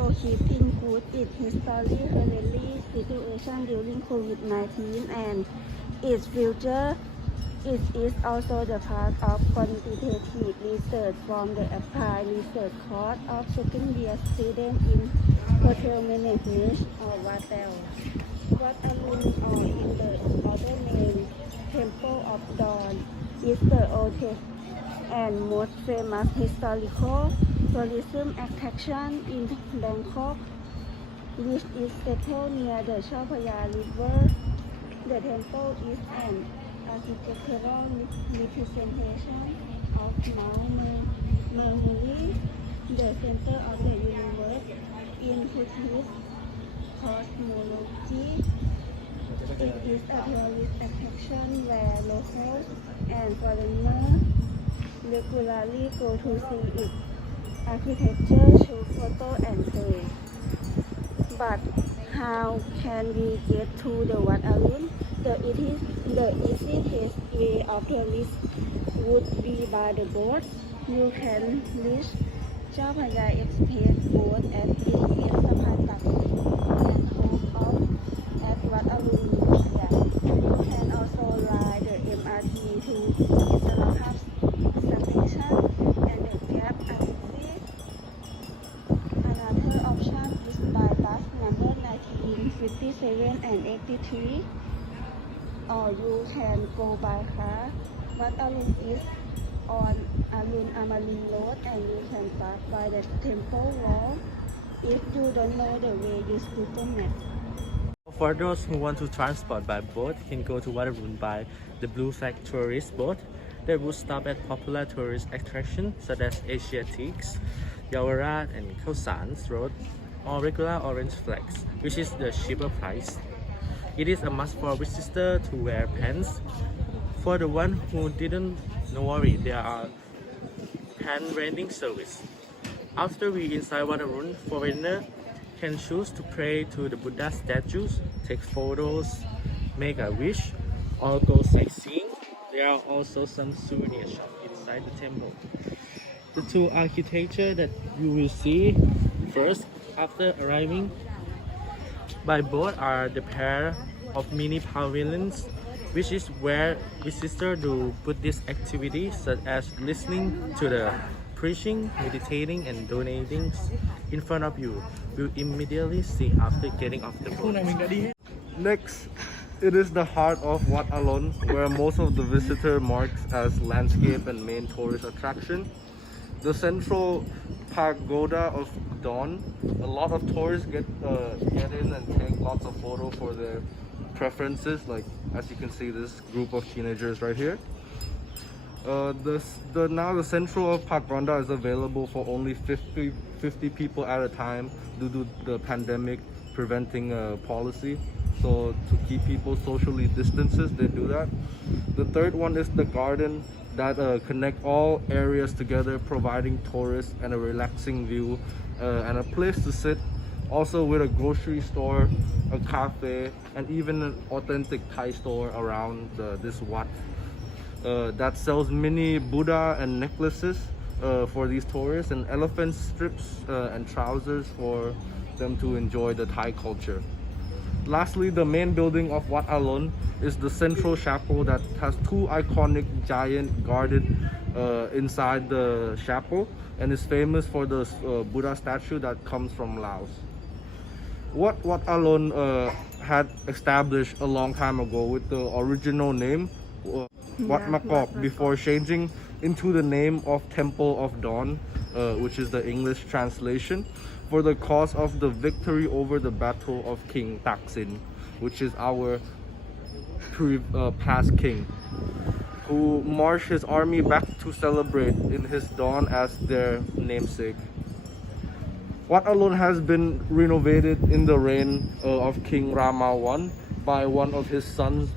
video keeping good its historically situation during COVID-19 and its future. It is also the part of quantitative research from the applied research course of second year students in hotel management or Watel. Wat Arun, or in the other name Temple of Dawn, is the oldest and most famous historical tourism attraction in Bangkok, which is settled near the Chao Phraya River. The temple is an architectural representation of Mount Mercury, the center of the universe in Buddhist cosmology. It is a tourist attraction where locals and foreigners regularly go to see its architecture, shoot photo and pray. But how can we get to the Wat Arun? The easiest way of tourist would be by the boat. You can reach Chao Phraya Express boat at the Sapan Tak and hop off at Wat Arun Museum. You can also ride the MRT to Islamabad station and the Gap Taxi. Another option is by bus number 19, 57 and 83. Or you can go by car. Wat Arun is on Arun Amarin Road and you can pass by the temple wall. If you don't know the way, use Google Maps. For those who want to transport by boat, you can go to Wat Arun by the Blue Flag tourist boat. They will stop at popular tourist attractions such as Asiatics, Yaowarat and Khao San's Road, or regular orange flags, which is the cheaper price. It is a must for visitors to wear pants. For the one who didn't, no worry, there are hand renting service. After we inside Wat Arun, foreigners can choose to pray to the Buddha statues, take photos, make a wish, or go sightseeing. There are also some souvenir shops inside the temple. The two architecture that you will see first after arriving by boat are the pair of mini pavilions, which is where visitors do Buddhist activities such as listening to the preaching, meditating, and donating in front of you. You'll immediately see after getting off the boat. Next, it is the heart of Wat Arun, where most of the visitor marks as landscape and main tourist attraction. The central pagoda of Dawn. A lot of tourists get in and take lots of photos for their preferences. Like as you can see, this group of teenagers right here. Now the central pagoda is available for only 50 people at a time due to the pandemic preventing policy. So to keep people socially distances, they do that. The third one is the garden that connect all areas together, providing tourists and a relaxing view and a place to sit. Also with a grocery store, a cafe, and even an authentic Thai store around this Wat that sells mini Buddha and necklaces for these tourists, and elephant strips and trousers for them to enjoy the Thai culture. Lastly, the main building of Wat Arun is the central chapel that has two iconic giant garden inside the chapel and is famous for the Buddha statue that comes from Laos. Wat Arun had established a long time ago with the original name Wat Makok before changing into the name of Temple of Dawn, which is the English translation, for the cause of the victory over the battle of King Taksin, which is our past king, who marched his army back to celebrate in his dawn as their namesake. Wat Arun has been renovated in the reign of King Rama I by one of his sons,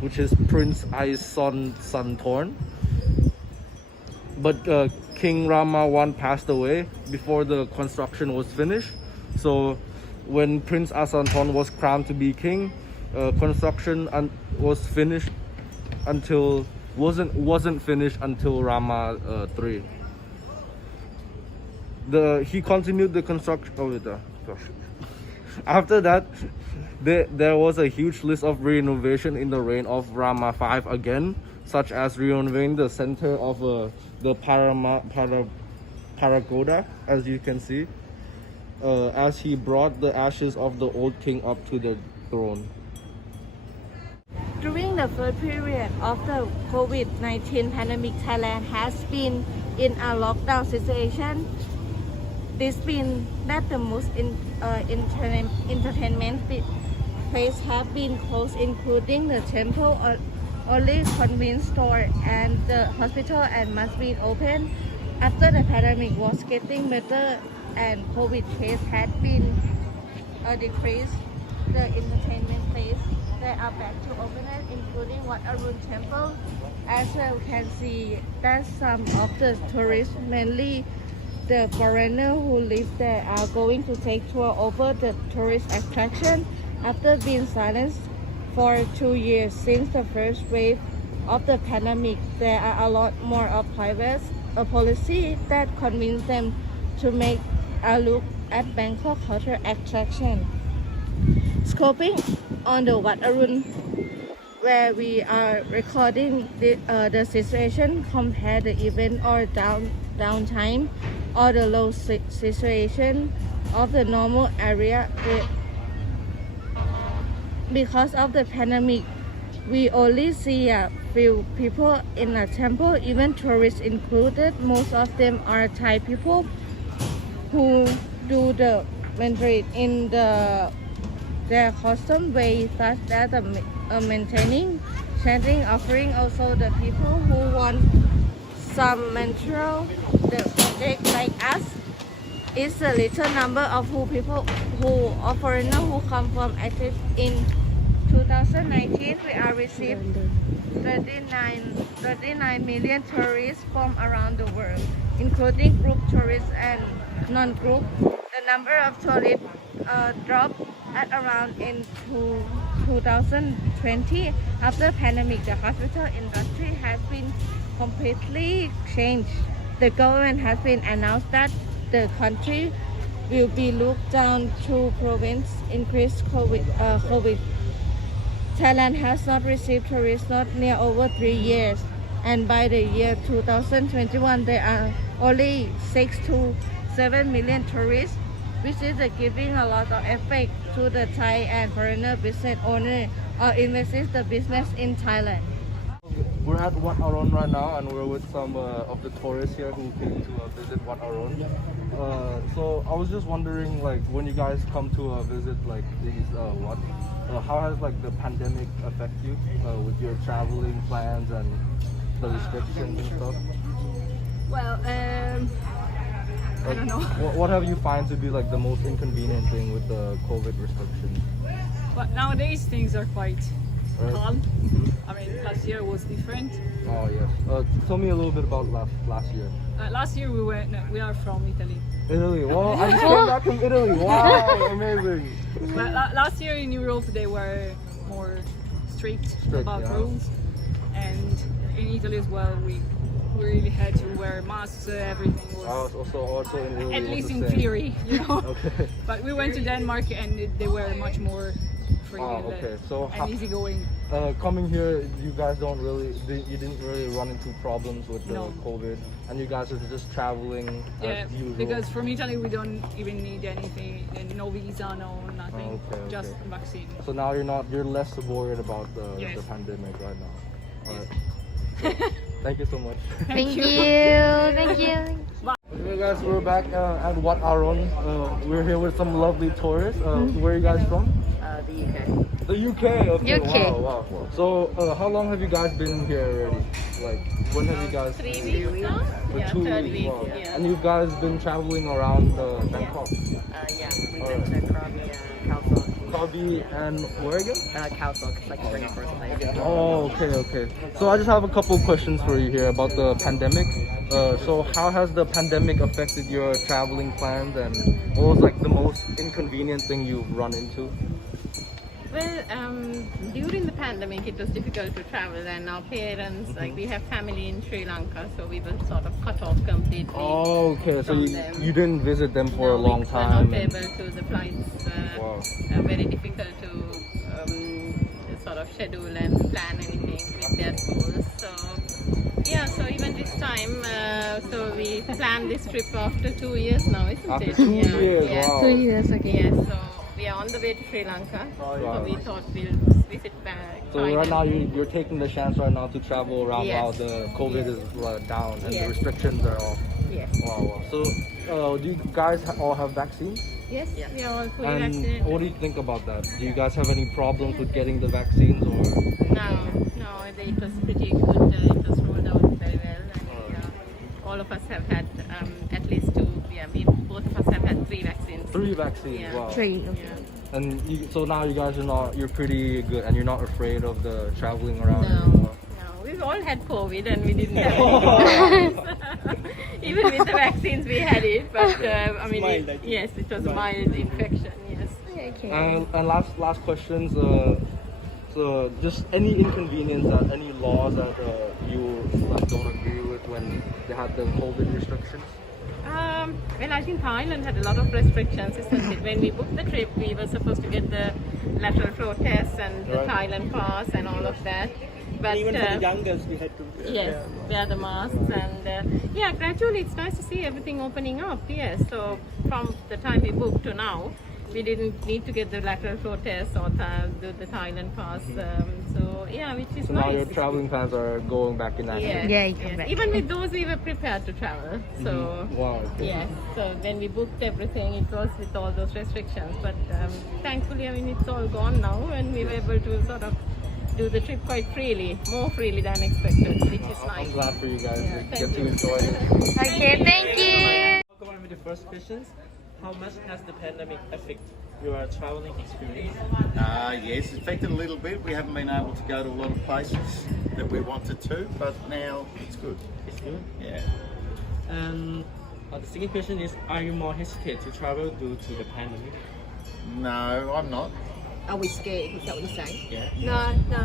which is Prince Aisorn. But King Rama I passed away before the construction was finished. So when Prince Aisorn was crowned to be king, construction was finished until wasn't finished until Rama III. he continued the construction. Oh, gosh. After that, there was a huge list of renovation in the reign of Rama V again, such as renovating the center of the Paragoda, as you can see, as he brought the ashes of the old king up to the throne. During the first period of the COVID-19 pandemic, Thailand has been in a lockdown situation. This means that the most entertainment places have been closed, including the temple, only convenience store, and the hospital, and must be open. After the pandemic was getting better and COVID case had been decreased, the entertainment place they are back to open it, including Wat Arun Temple. As well, can see that some of the tourists, mainly the foreigners who live there, are going to take tour over the tourist attraction after being silenced for 2 years since the first wave of the pandemic. There are a lot more of private policy that convince them to make a look at Bangkok cultural attraction. Scoping on the Wat Arun, where we are recording the situation, compare the event or downtime or the low situation of the normal area. Because of the pandemic, we only see a few people in a temple, even tourists included. Most of them are Thai people who do the Mandarin in their custom way, such as maintaining, chanting, offering. Also, the people who want some mantra, like us, is a little number of people who are foreigners who come from active in 2019. We are received 39 million tourists from around the world, including group tourists and non-group. The number of tourists dropped at around in 2020. After pandemic, the hospital industry has been completely changed. The government has been announced that the country will be looked down to province increased COVID. Thailand has not received tourists not near over 3 years, and by the year 2021 there are only 6 to 7 million tourists, which is giving a lot of effect to the Thai and foreigner business owner or investors the business in Thailand. We're at Wat Arun right now, and we're with some of the tourists here who came to visit Wat Arun. So I was just wondering, like, when you guys come to visit like these how has like the pandemic affect you with your traveling plans and the restrictions and stuff? Well, I don't know. What have you find to be like the most inconvenient thing with the COVID restrictions? But nowadays things are quite calm. Mm-hmm. I mean, last year was different. Oh yes. Tell me a little bit about last year. Last year we are from Italy. Italy. Wow, I just came back from Italy. Wow, amazing. But last year in Europe they were more strict about yeah. rules, and in Italy as well we really had to wear masks. Everything was Also in Italy at was least the in same. theory, you know. Okay. But we went to Denmark and they were much more free okay. So and easygoing. Coming here, you guys you didn't really run into problems with the No. COVID, and you guys are just traveling Yeah, as usual. because from Italy we don't even need anything, no visa, no nothing, Okay. just vaccine. So now you're less worried about the Yes. pandemic right now. All Yes. right. So, thank you so much. Thank you. Thank you. Okay, guys, we're back at Wat Arun. We're here with some lovely tourists. Where are you guys from? The UK. The UK. Okay. UK. Wow. So, how long have you guys been here already? Like, when have you guys? 3 weeks now? For Yeah, 2 third weeks. week. Wow. Yeah. And you guys been traveling around Bangkok, Yeah, we've been to Krabi and Khao Krabi, and where again? Khao Sok, it's like the very first place. Oh, okay. So I just have a couple questions for you here about the pandemic. So how has the pandemic affected your traveling plans, and what was like the most inconvenient thing you've run into? Well, during the pandemic, it was difficult to travel, and our parents, like we have family in Sri Lanka, so we were sort of cut off completely. Oh, okay. So from you, them. you didn't visit them for a No, long we time. were not and- able to. The flights Wow. are very difficult to sort of schedule and plan anything with their schools. So yeah, so even this time, so we planned this trip after 2 years now, isn't After it? 2 Yeah, years, yeah. wow. 2 years ago. Yes, so we are on the way to Sri Lanka. Wow. So we thought we'll visit back. So right now you're taking the chance right now to travel around Yes. while the COVID is down and the Yes. restrictions are off. Yes. Wow, wow. So do you guys all have vaccines? Yes, we are all fully And vaccinated. what do you think about that? Do you guys have any problems with getting the vaccines or? No, it was pretty good. It was rolled out very well, and all of us have had at least 2. Yeah, we both of us have had 3 vaccines. 3 vaccines. Yeah. Wow. 3. Yeah. And so now you guys you're pretty good and you're not afraid of the traveling around. No, anymore. we've all had COVID and we didn't have any problems. Even with the vaccines, we had it, but I mean, yes, it was a mild infection. Yes. Okay. And last questions. So just any inconvenience that any laws that you like don't agree with when they had the COVID restrictions? Well, I think Thailand had a lot of restrictions, isn't it? When we booked the trip, we were supposed to get the lateral flow test and the Right. Thailand pass and all of that. But Even for the youngest, we had to. yes, wear the masks, and yeah, gradually it's nice to see everything opening up. Yes, so from the time we booked to now, we didn't need to get the lateral flow test or do the Thailand pass. So yeah, which is So now nice. your traveling plans are going back in action. Yes, Yeah, you come yes. back. Even with those, we were prepared to travel. So. Wow. Okay. Yes, so when we booked everything, it was with all those restrictions. But thankfully, I mean, it's all gone now, and we were able to sort of do the trip quite freely, more freely than expected, which is I'm nice. glad for you guys Yeah, to thank get to you. enjoy it. Okay, thank you. Go on with the first questions. How much has the pandemic affected your traveling experience? Yes, it's affected a little bit. We haven't been able to go to a lot of places that we wanted to, but now it's good. It's good. Yeah. And the second question is, are you more hesitant to travel due to the pandemic? No, I'm not. Are we scared? Is that what you're saying? Yeah. No. No.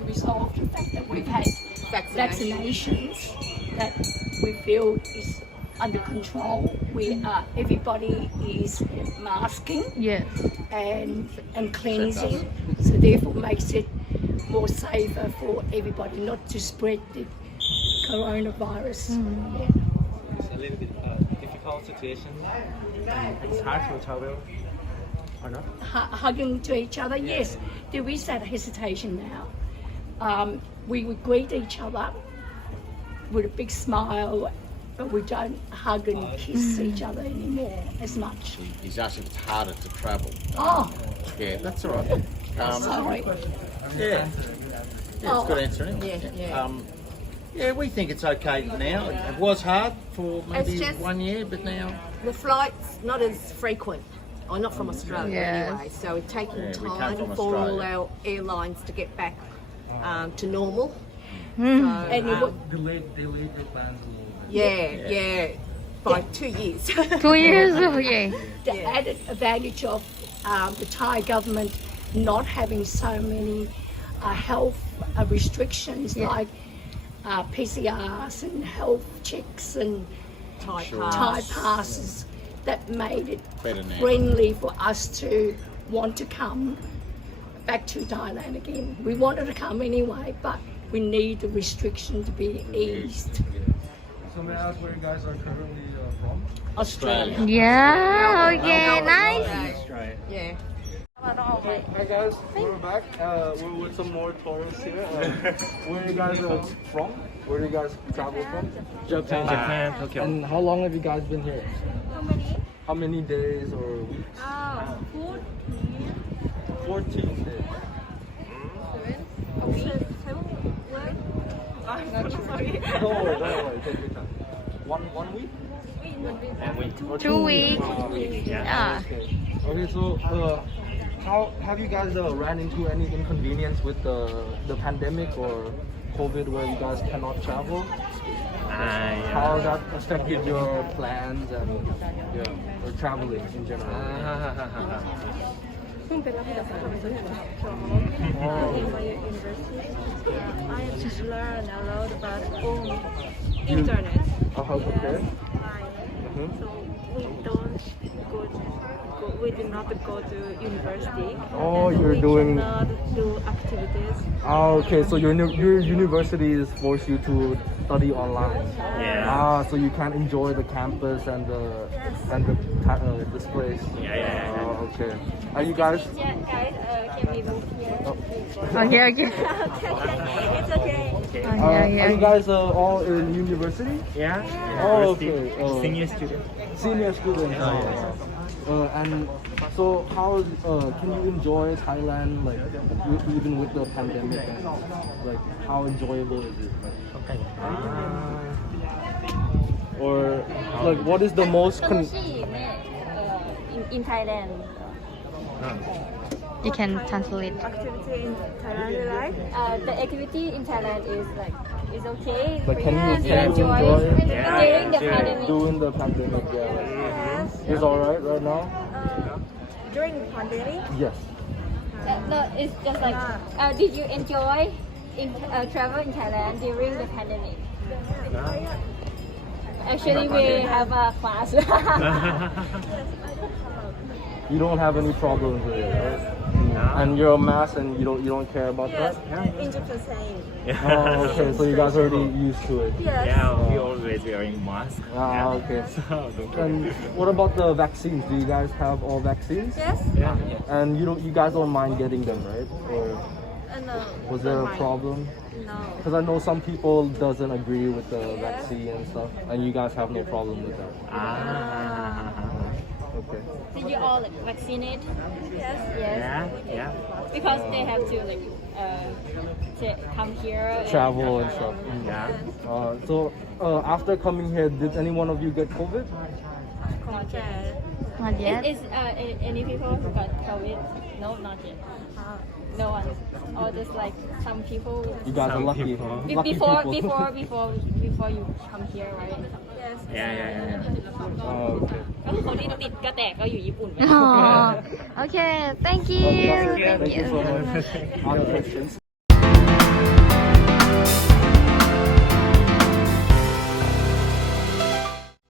The result of the fact that we've had Vaccination. vaccinations that we feel is under control. Everybody is masking Yes. and cleansing, so therefore makes it more safer for everybody not to spread the coronavirus. Yeah. It's a little bit difficult situation. It's hard to travel, or not? Hugging to each other, yes, there is that hesitation now. We would greet each other with a big smile, but we don't hug and kiss each other anymore as much. He's asking if it's harder to travel. Oh, Yeah, that's all right. sorry. Yeah. Yeah, it's a good answer. Isn't Yeah, it? yeah. Yeah, we think it's okay now. It was hard for maybe It's just- 1 year, but now The flight's not as frequent, or not from Australia Yes. anyway, so it's taking Yeah, we came time from for all Australia. our airlines to get back to normal. Mm. So, And it would, Delayed your plans a little bit. yeah, by 2 years. 2 years, okay. the added advantage of the Thai government not having so many health restrictions like PCRs and health checks and Thai Thai passes that made it better now. friendly for us to want to come back to Thailand again. We wanted to come anyway, but we need the restriction to be eased. So may I ask where you guys are currently from? Australia. Yeah, okay, nice. Yeah. Hi guys, we're back. We're with some more tourists here. Where you guys from? Where do you guys travel from? Japan, Tokyo. And how long have you guys been here? How many days or weeks? 14 days. Don't worry, take your time. One week? Or 2 weeks. Wow. Yeah. Okay, so how have you guys ran into any inconvenience with the pandemic or COVID where you guys cannot travel? How has that affected your plans and or traveling in general? เป็นรับจากสถาบันศึกษาin my university I just learn a lot about internet Okay. so we don't we do not go to university. Oh, and you're we doing. cannot do activities. Okay, so your university is force you to study online. Yeah. So you can't enjoy the campus and this place. Yeah. Okay. Are you guys? Guys, can we move here? Okay, okay. Okay, it's okay. Are you guys all in university? Yeah. Oh, okay. Senior student. Senior students. And so how can you enjoy Thailand like even with the pandemic and like how enjoyable is it? Okay. Or like what is the most In Thailand. You can translate. Activity in Thailand you like? The activity in Thailand is okay. Like can you enjoy enjoy during the pandemic. during the pandemic? Yeah. It's alright right now? During the pandemic? Yes. No, it's just like, did you enjoy travel in Thailand during the pandemic? Actually, we have a class. You don't have any problems with it, right? And you're a mass and you don't care about that? In Japan, same. Oh, okay. So you guys are already used to it. Yes. Yeah, we always wearing mask. Okay. So don't care. And what about the vaccines? Do you guys have all vaccines? Yes? Yeah. And you guys don't mind getting them, right? Or No. was there a problem? No. Because I know some people doesn't agree with the vaccine and stuff, and you guys have no problem with that. Okay. Did you all vaccinate? Yes. Yeah. Because they have to come here. Travel and stuff. Yeah. So after coming here, did any one of you get COVID? Not yet. Is any people who got COVID? No, not yet. No one. Or just like some people. You guys are Some lucky. people. Lucky Before people. you come here, right? Yes. Yeah. Oh, okay. ก็คือคนที่ติดก็แตกก็อยู่ญี่ปุ่น Oh, okay. Thank you. Thank you so much. Other questions?